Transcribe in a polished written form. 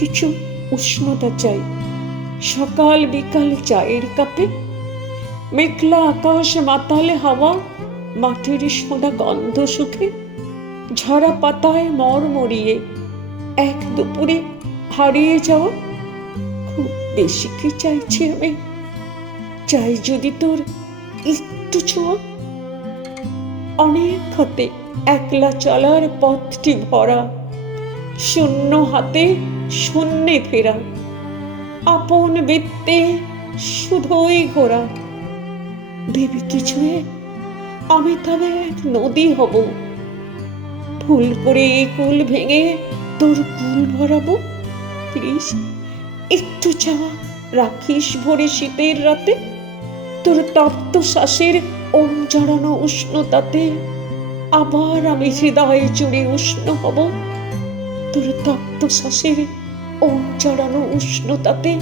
কিছু উষ্ণতা চাই, সকাল বিকাল চায়ের কাপে। মেঘলা আকাশ, মাতালে হাওয়া, মাটির সোনা গন্ধ সুখে, ঝরা পাতায় মরমরিয়ে এক দুপুরে হারিয়ে যাওয়া। খুব বেশি কি চাইছি আমি? চাই যদি তোর একটু ছোঁয়া। অনেক হাতে একলা চলার পথটি ভরা, শূন্য হাতে শূন্যে ফেরা, আপন বৃত্তে শুধুই ঘোরা। ভেবে কিছুয়ে আমি তবে এক নদী হব, ভুল করে এই কুল ভেঙে তোর কুল ভরাবো। প্লিজ একটু চাওয়া রাখিস ভোরে শীতের রাতে, তোর তপ্ত শ্বাসের ওম জড়ানো উষ্ণতাতে আবার আমি হৃদয়ে জুড়ে উষ্ণ হব। তোর তপ্ত শ্বাসের ওম জড়ানো উষ্ণতাতে